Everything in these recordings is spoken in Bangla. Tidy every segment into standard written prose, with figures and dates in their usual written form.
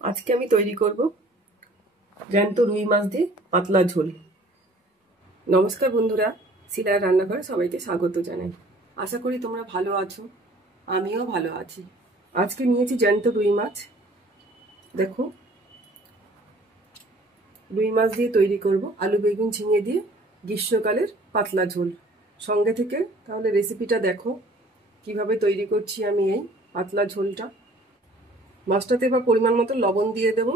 আজকে আমি তৈরি করব জ্যান্ত রুই মাছ দিয়ে পাতলা ঝোল। নমস্কার বন্ধুরা, শিলার রান্নাঘরে সবাইকে স্বাগত জানাই। আশা করি তোমরা ভালো আছো, আমিও ভালো আছি। আজকে নিয়েছি জ্যান্ত রুই মাছ। দেখো, রুই মাছ দিয়ে তৈরি করব আলু বেগুন ঝিঙে দিয়ে গ্রীষ্মকালের পাতলা ঝোল। সঙ্গে থেকে তাহলে রেসিপিটা দেখো কিভাবে তৈরি করছি আমি এই পাতলা ঝোলটা। মাছটাতে এবার পরিমাণ মতো লবণ দিয়ে দেব।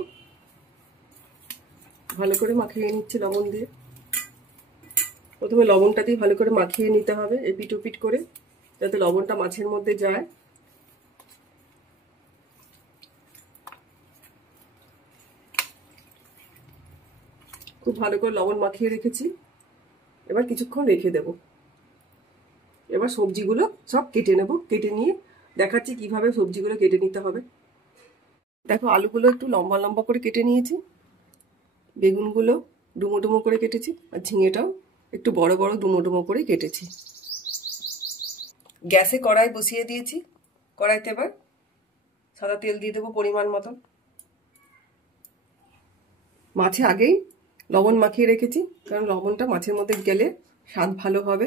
ভালো করে মাখিয়ে নিচ্ছি লবণ দিয়ে। প্রথমে লবণটা দিয়ে ভালো করে মাখিয়ে নিতে হবে এপিট ওপিট করে, যাতে লবণটা মাছের মধ্যে যায়। খুব ভালো করে লবণ মাখিয়ে রেখেছি। এবার কিছুক্ষণ রেখে দেব। এবার সবজিগুলো সব কেটে নেব। কেটে নিয়ে দেখাচ্ছি কিভাবে সবজিগুলো কেটে নিতে হবে। দেখো, আলুগুলো একটু লম্বা লম্বা করে কেটে নিয়েছি, বেগুনগুলো ডুমো ডুমো করে কেটেছি, আর ঝিঙেটাও একটু বড় বড় ডুমো ডুমো করে কেটেছি। গ্যাসে কড়াই বসিয়ে দিয়েছি। কড়াইতে এবার সাদা তেল দিয়ে দেবো পরিমাণ মতো। মাছে আগেই লবণ মাখিয়ে রেখেছি, কারণ লবণটা মাছের মধ্যে গেলে স্বাদ ভালো হবে।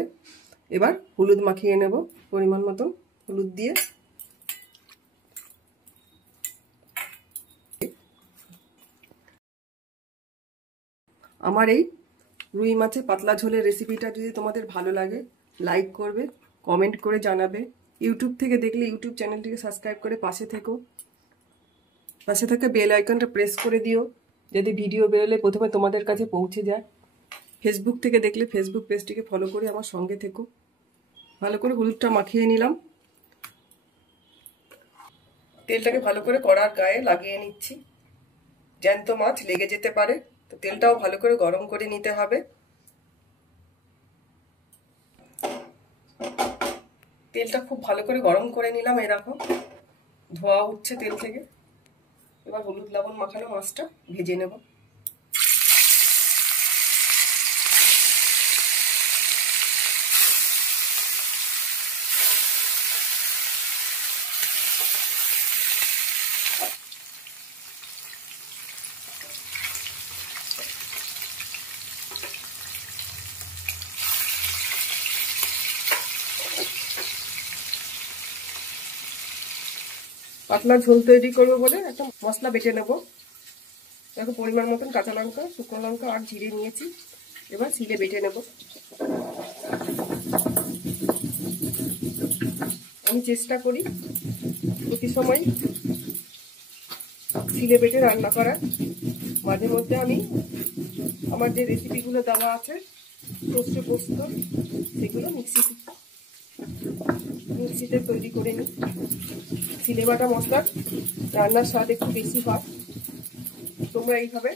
এবার হলুদ মাখিয়ে নেব পরিমাণ মতো। হলুদ দিয়ে আমার এই রুই মাছের পাতলা ঝোলের রেসিপিটা যদি তোমাদের ভালো লাগে, লাইক করবে, কমেন্ট করে জানাবে। ইউটিউব থেকে দেখলে ইউটিউব চ্যানেলটিকে সাবস্ক্রাইব করে পাশে থেকো। পাশে থাকা বেল আইকনটা প্রেস করে দিও, যাতে ভিডিও বেরোলে প্রথমে তোমাদের কাছে পৌঁছে যায়। ফেসবুক থেকে দেখলে ফেসবুক পেজটিকে ফলো করে আমার সঙ্গে থেকো। ভালো করে হলুদটা মাখিয়ে নিলাম। তেলটাকে ভালো করে কড়ার গায়ে লাগিয়ে নিচ্ছি। জ্যান্ত মাছ লেগে যেতে পারে, তো তেলটাও ভালো করে গরম করে নিতে হবে। তেলটা খুব ভালো করে গরম করে নিলাম। এই দেখো, ধোয়া উঠছে তেল থেকে। এবার হলুদ লবণ মাখানো মাছটা ভেজে নেব। পাতলা ঝোল তৈরি করবো বলে একটা মশলা বেটে নেব। দেখো, পরিমাণ মতন কাঁচা লঙ্কা, শুকনো লঙ্কা আর জিরে নিয়েছি। এবার শিলে বেটে নেব। আমি চেষ্টা করি প্রতি সময় শিলে বেটে রান্না করার। মাঝে মধ্যে আমি আমার যে রেসিপিগুলো দেওয়া আছে সর্ষে পোস্ত, সেগুলো মিক্সিতে তৈরি করে নিই। শিলে বাটা মশলার রান্নার স্বাদ একটু বেশি হয়। তোমরা এইভাবে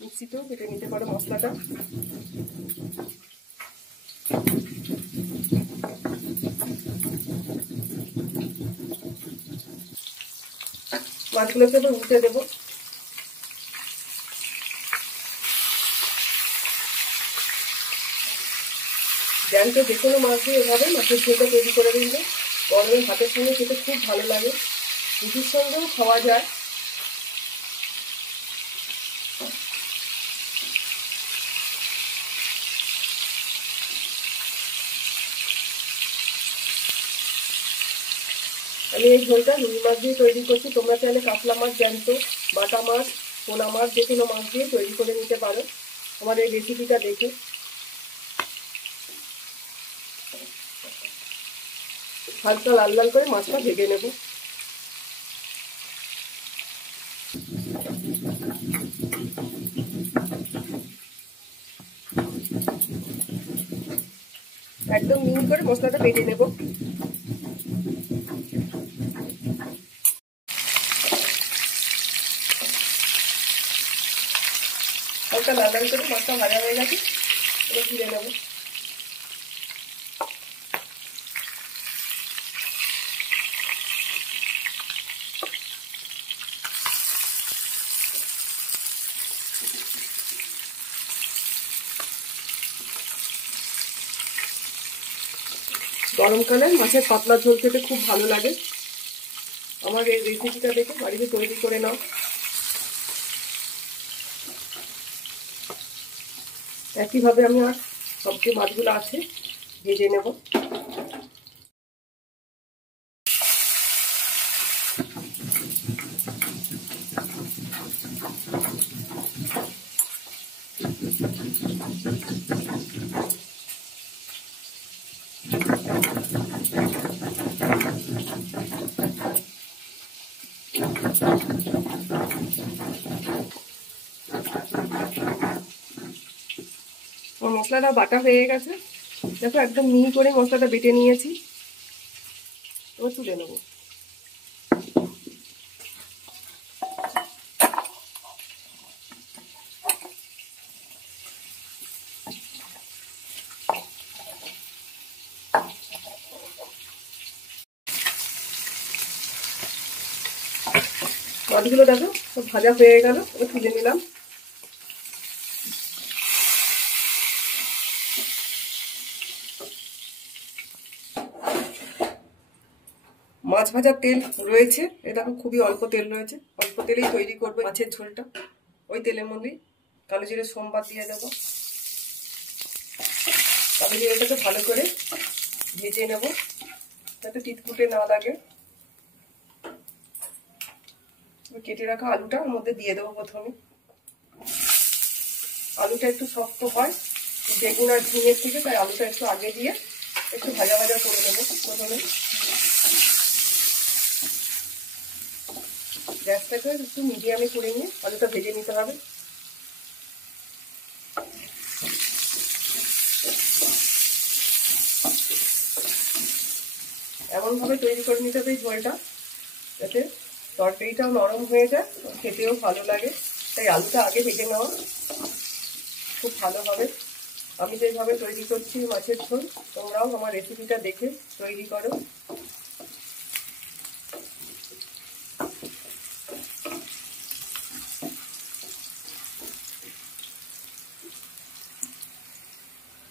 মিক্সিতেও বেটে নিতে পারো মশলাটা। মাছগুলোকে এবার উল্টে দেবো। জ্যান্ত যে কোনো মাছ দিয়ে এভাবে মাছের ঝোলটা তৈরি করে দিলে গরমের ভাতের সঙ্গে খেতে খুব ভালো লাগে। রুটির সঙ্গেও খাওয়া যায়। আমি এই ঝোলটা রুই মাছ দিয়ে তৈরি করছি। তোমরা চাইলে কাতলা মাছ, জ্যান্ত, বাটা মাছ, পোনা মাছ, যে কোনো মাছ দিয়ে তৈরি করে নিতে পারো আমার এই রেসিপিটা দেখে। হালকা লাল লাল করে মাছটা ভেজে নেব। একদম মিহি করে মশলাটা বেটে নেব। হালকা লাল লাল করে মাছটা ভাজা হয়ে গেছে। এবার তুলে নেব। গরমকালে মাছের পাতলা ঝোল খেতে খুব ভালো লাগে। আমার এই রেসিপিটা দেখে বাড়িতে তৈরি করে নাও। একইভাবে আমি আর সব যে মাছগুলো আছে ভেজে নেব। মশলাটা বাটা হয়ে গেছে, দেখো একদম মিহি করে মশলাটা বেটে নিয়েছি। এবার তুলে নেবো। মাছগুলো দেখো সব ভাজা হয়ে গেল, এবার তুলে নিলাম। মাছ ভাজার তেল রয়েছে, এ দেখো খুবই অল্প তেল রয়েছে, অল্প তেলেই তৈরি করবে মাছের ঝোলটা। ওই তেলের মধ্যেই কালো জিরে সোমবার দিয়ে দেবো। কালো জিরেটাকে ভালো করে ভেজে নেব যাতে টিটকুটে না লাগে। কেটে রাখা আলুটা ওর মধ্যে দিয়ে দেবো প্রথমে। আলুটা একটু শক্ত হয় বেগুন আর ঝিঙের থেকে, তাই আলুটা একটু আগে দিয়ে একটু ভাজা ভাজা করে দেবো প্রথমে। গ্যাসটাকে একটু মিডিয়ামে করে নিয়ে আলুটা ভেজে নিতে হবে। এমনভাবে তৈরি করে নিতে হবে এই ঝোলটা যাতে তরকারিটাও নরম হয়ে যায়, খেতেও ভালো লাগে। তাই আলুটা আগে ভেজে নেওয়া খুব ভালো হবে। আমি যেভাবে তৈরি করছি মাছের ঝোল, তোমরাও আমার রেসিপিটা দেখে তৈরি করো।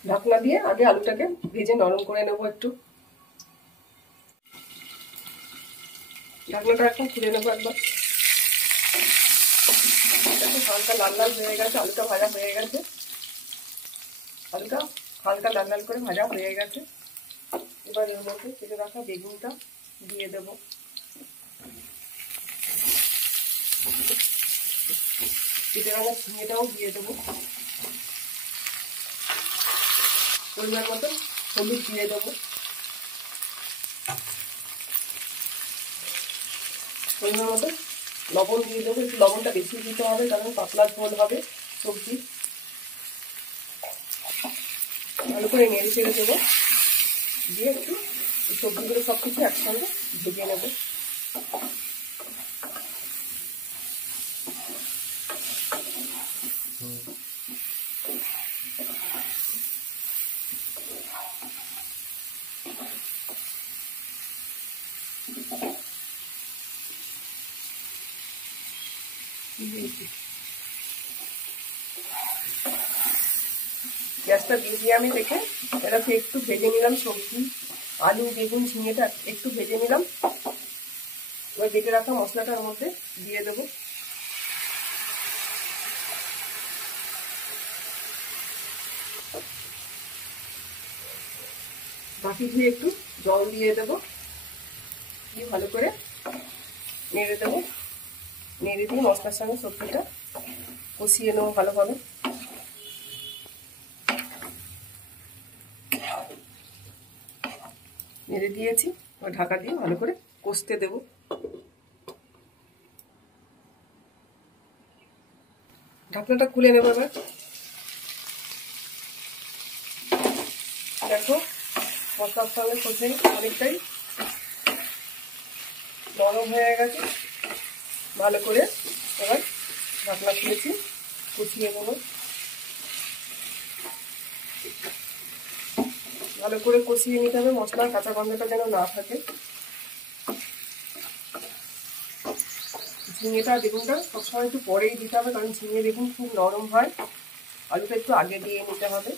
ঢাকনা দিয়ে আগে আলুটাকে ভেজে নরম করে নেবো একটু। ঢাকনাটা এখন খুলে নেবো একবার। হালকা লাল লাল হয়ে গেছে, আলুটা ভাজা হয়ে গেছে। আলুটা হালকা লাল লাল করে ভাজা হয়ে গেছে। এবার এর মধ্যে কেটে রাখা বেগুনটা দিয়ে দেব। কেটে রাখা ঝিঙেটাও দিয়ে দেবো। পরিমাণ মতো হলুদ দিয়ে দেবো। পরিমাণ মতো লবণ দিয়ে দেবো। একটু লবণটা বেশি দিতে হবে কারণ পাতলা ঝোল হবে সবজি। ভালো করে নেড়ে চেড়ে দেবো, দিয়ে একটু সবজিগুলো সব কিছু একসঙ্গে ভেজে নেবো। গ্যাসটা মিডিয়ামে রেখে এটাকে একটু ভেজে নিলাম। সবজি আলু বেগুন ঝিঙেটা একটু ভেজে নিলাম। এবার বেটে রাখা মশলাটার মধ্যে দিয়ে দেবো। বাকি ধুয়ে একটু জল দিয়ে দেবো, দিয়ে ভালো করে নেড়ে দেবো। নেড়ে দিয়ে মশলার সঙ্গে সবজিটা কষিয়ে নেবো ভালোভাবে। নেড়ে দিয়েছি, ঢাকা দিয়ে ভালো করে কষতে দেবো। ঢাকনাটা খুলে নেবো এবার। দেখো মশলার সঙ্গে কষে অনেকটাই নরম হয়ে গেছে। ভালো করে এবার ঢাকনা খুলেছি, কষিয়ে নেবো। ভালো করে কষিয়ে নিতে হবে, মশলার কাঁচা গন্ধটা যেন না থাকে। ঝিঙেটা বেগুনটা সবসময় একটু পরেই দিতে হবে কারণ ঝিঙে বেগুন খুব নরম হয়। আলুটা একটু আগে দিয়ে নিতে হবে।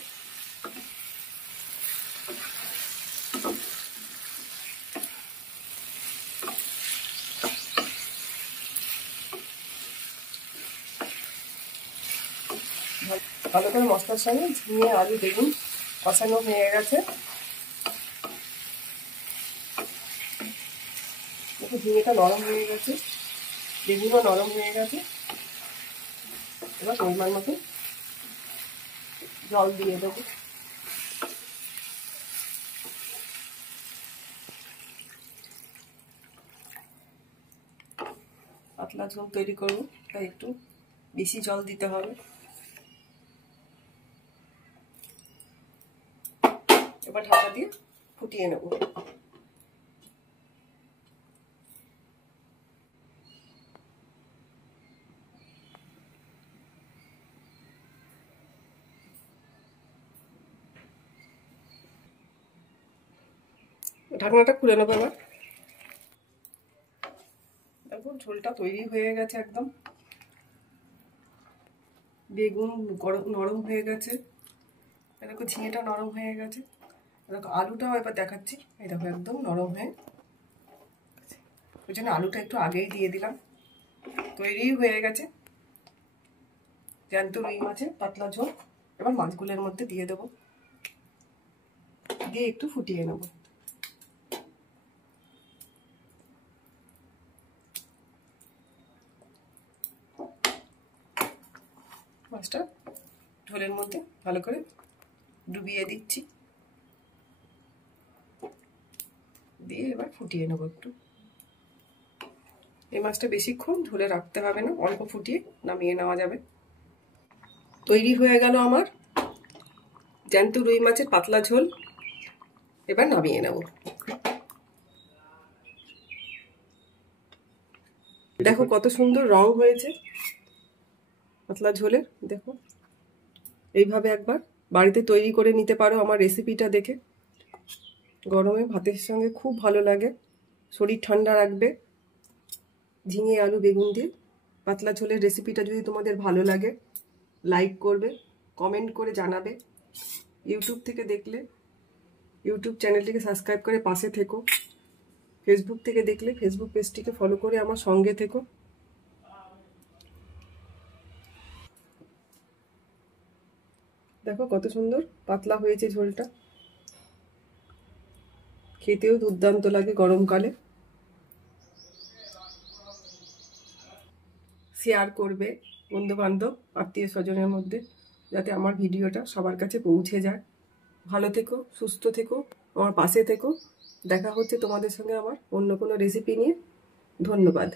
ভালো করে মশলার সঙ্গে ঝিঙে আলু বেগুন কষানো হয়ে গেছে। দেখো ঝিঙেটা নরম হয়ে গেছে, বেগুনও নরম হয়ে গেছে। এবার পরিমাণ মতো জল দিয়ে দেবো। পাতলা ঝোল তৈরি করবো, তাই একটু বেশি জল দিতে হবে। এবার ঢাকা দিয়ে ফুটিয়ে নেব। ঢাকনাটা খুলে নেবো এবার। দেখো ঝোলটা তৈরি হয়ে গেছে একদম। বেগুন নরম হয়ে গেছে, দেখো ঝিঙেটা নরম হয়ে গেছে, দেখো আলুটাও এবার দেখাচ্ছি। এই দেখো একদম নরম হয়ে, ওই জন্য আলুটা একটু আগেই দিয়ে দিলাম। তৈরি হয়ে গেছে জ্যান্ত রুই মাছের পাতলা ঝোল। এবার মাছগুলোর মধ্যে দিয়ে দেবো, দিয়ে একটু ফুটিয়ে নেব। মাছটা ঝোলের মধ্যে ভালো করে ডুবিয়ে দিচ্ছি, দিয়ে এবার ফুটিয়ে নেবো একটু। এই মাছটা বেশিক্ষণ ঝোলে রাখতে হবে না, অল্প ফুটিয়ে নামিয়ে নেওয়া যাবে। তৈরি হয়ে গেল আমার জ্যান্ত রুই মাছের পাতলা ঝোল। এবার নামিয়ে নেব। দেখো কত সুন্দর রং হয়েছে পাতলা ঝোলের। দেখো এইভাবে একবার বাড়িতে তৈরি করে নিতে পারো আমার রেসিপিটা দেখে। গরমে ভাতের সঙ্গে খুব ভালো লাগে, শরীর ঠান্ডা রাখবে। ঝিঙে আলু বেগুন দিয়ে পাতলা ঝোলের রেসিপিটা যদি তোমাদের ভালো লাগে লাইক করবে, কমেন্ট করে জানাবে। ইউটিউব থেকে দেখলে ইউটিউব চ্যানেলটিকে সাবস্ক্রাইব করে পাশে থেকো। ফেসবুক থেকে দেখলে ফেসবুক পেজটিকে ফলো করে আমার সঙ্গে থেকো। দেখো কত সুন্দর পাতলা হয়েছে ঝোলটা, খেতেও দুর্দান্ত লাগে গরমকালে। শেয়ার করবে বন্ধু বান্ধব আত্মীয় স্বজনের মধ্যে, যাতে আমার ভিডিওটা সবার কাছে পৌঁছে যায়। ভালো থেকো, সুস্থ থেকো, আমার পাশে থেকো। দেখা হচ্ছে তোমাদের সঙ্গে আমার অন্য কোনো রেসিপি নিয়ে। ধন্যবাদ।